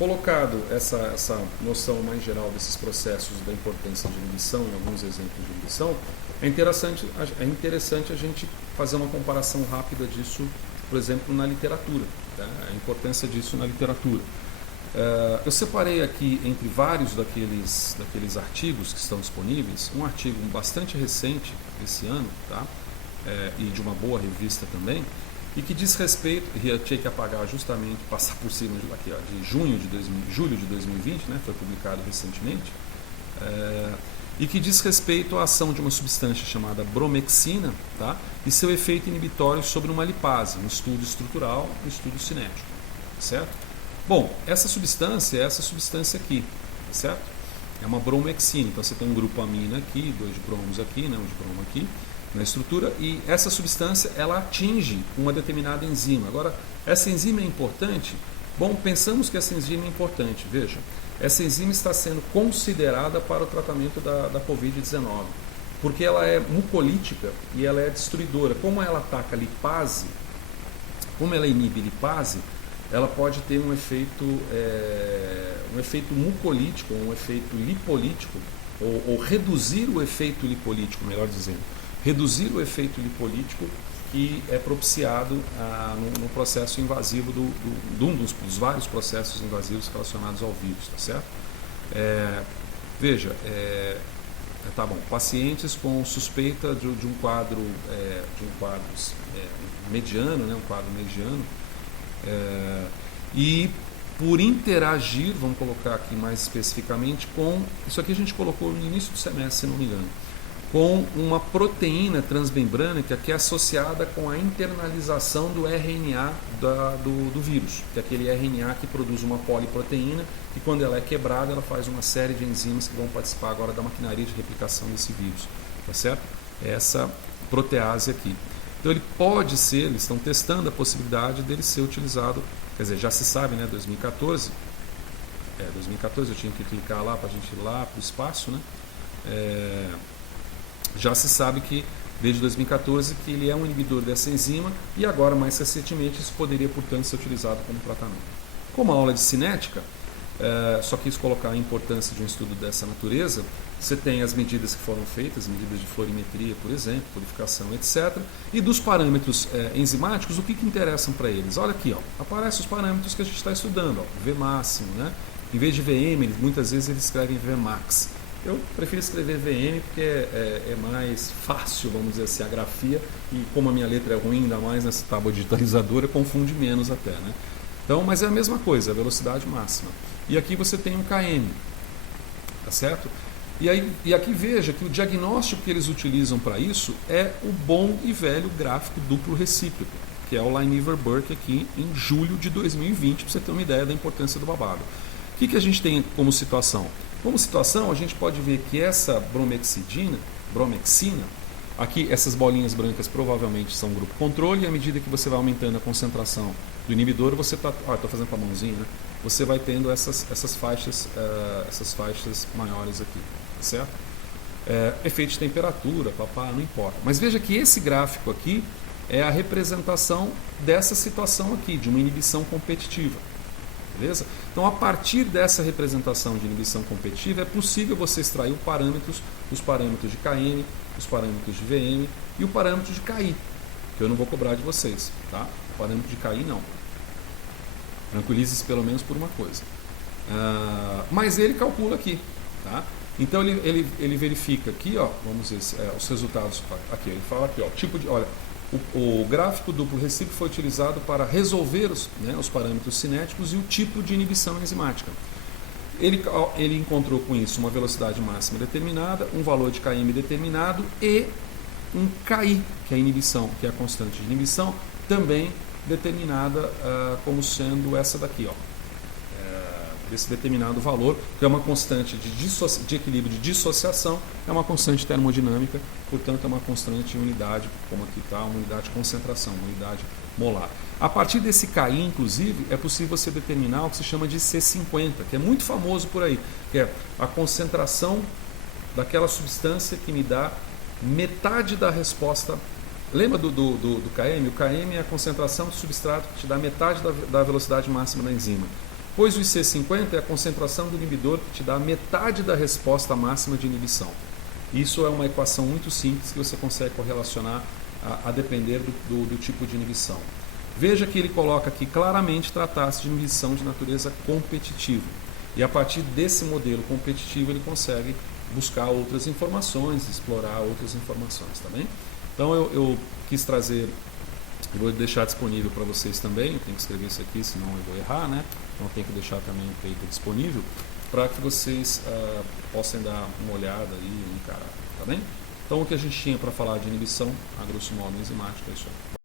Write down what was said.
colocado essa noção mais geral desses processos da importância de inibição e alguns exemplos de inibição, é interessante a gente fazer uma comparação rápida disso, por exemplo, na literatura, tá? A importância disso na literatura. Eu separei aqui, entre vários daqueles artigos que estão disponíveis, um artigo bastante recente, esse ano, tá? E de uma boa revista também, e que diz respeito, e eu tinha que apagar justamente, passar por cima aqui, ó, de julho de 2020, né? Foi publicado recentemente, e que diz respeito à ação de uma substância chamada bromexina, tá? E seu efeito inibitório sobre uma lipase, um estudo estrutural e um estudo cinético, certo? Bom, essa substância é essa substância aqui, certo? É uma bromexina, então você tem um grupo amina aqui, 2 bromos aqui, né, um de bromo aqui, na estrutura, e essa substância ela atinge uma determinada enzima. Agora, essa enzima é importante? Bom, pensamos que essa enzima é importante, veja, essa enzima está sendo considerada para o tratamento da Covid-19, porque ela é mucolítica e ela é destruidora. Como ela ataca lipase, como ela inibe lipase, ela pode ter um efeito mucolítico, um efeito lipolítico, ou reduzir o efeito lipolítico, melhor dizendo, reduzir o efeito lipolítico que é propiciado no processo invasivo de um dos vários processos invasivos relacionados ao vírus, tá certo? Veja, tá bom, pacientes com suspeita de um quadro mediano, né, um quadro mediano, e por interagir, vamos colocar aqui mais especificamente, com, isso aqui a gente colocou no início do semestre, se não me engano, com uma proteína transmembrânica que é associada com a internalização do RNA do vírus, que é aquele RNA que produz uma poliproteína e quando ela é quebrada ela faz uma série de enzimas que vão participar agora da maquinaria de replicação desse vírus, tá certo? Essa protease aqui. Então ele pode ser, eles estão testando a possibilidade dele ser utilizado, quer dizer, já se sabe, né, 2014 eu tinha que clicar lá para a gente ir lá para o espaço, né? Já se sabe que desde 2014 que ele é um inibidor dessa enzima e agora mais recentemente isso poderia portanto ser utilizado como tratamento. Como aula de cinética, só quis colocar a importância de um estudo dessa natureza. Você tem as medidas que foram feitas, medidas de florimetria, por exemplo, purificação, etc. E dos parâmetros enzimáticos, o que interessam para eles? Olha aqui, ó, aparecem os parâmetros que a gente está estudando, ó, V máximo, né? Em vez de VM, muitas vezes eles escrevem Vmax. Eu prefiro escrever VM porque é mais fácil, vamos dizer assim, a grafia, e como a minha letra é ruim, ainda mais nessa tábua digitalizadora, confunde menos até, né? Então, mas é a mesma coisa, a velocidade máxima. E aqui você tem um KM, tá certo? E aqui veja que o diagnóstico que eles utilizam para isso é o bom e velho gráfico duplo recíproco, que é o Lineweaver-Burke aqui em julho de 2020, para você ter uma ideia da importância do babado. O que a gente tem como situação? Como situação, a gente pode ver que essa bromexina, aqui essas bolinhas brancas provavelmente são grupo controle, e à medida que você vai aumentando a concentração do inibidor, você está, estou fazendo com a mãozinha, né? Você vai tendo essas faixas maiores aqui, certo? Efeito de temperatura, papá, não importa. Mas veja que esse gráfico aqui é a representação dessa situação aqui, de uma inibição competitiva. Beleza? Então, a partir dessa representação de inibição competitiva, é possível você extrair os parâmetros de KM, os parâmetros de VM e o parâmetro de KI, que eu não vou cobrar de vocês, tá? O parâmetro de KI não. Tranquilize-se pelo menos por uma coisa. Mas ele calcula aqui, tá? Então ele verifica aqui, ó, vamos ver os resultados aqui. Ele fala aqui, ó, tipo de, olha, o gráfico duplo recíproco foi utilizado para resolver os parâmetros cinéticos e o tipo de inibição enzimática. Ele encontrou com isso uma velocidade máxima determinada, um valor de KM determinado e um KI, que é a inibição, que é a constante de inibição, também determinada como sendo essa daqui, ó, desse determinado valor, que é uma constante de equilíbrio de dissociação, é uma constante termodinâmica, portanto é uma constante em unidade, como aqui está, uma unidade de concentração, uma unidade molar. A partir desse KI, inclusive, é possível você determinar o que se chama de C50, que é muito famoso por aí, que é a concentração daquela substância que me dá metade da resposta. Lembra do KM? O KM é a concentração do substrato que te dá metade da velocidade máxima da enzima. Depois o IC50 é a concentração do inibidor que te dá metade da resposta máxima de inibição. Isso é uma equação muito simples que você consegue correlacionar a depender do tipo de inibição. Veja que ele coloca aqui claramente tratar-se de inibição de natureza competitiva. E a partir desse modelo competitivo ele consegue buscar outras informações, explorar outras informações, tá bem? Então eu quis trazer, eu vou deixar disponível para vocês também, eu tenho que escrever isso aqui, senão eu vou errar, né? Então eu tenho que deixar também o paper disponível para que vocês possam dar uma olhada e encarar, tá bem? Então o que a gente tinha para falar de inibição, a grosso modo enzimática, é isso aí.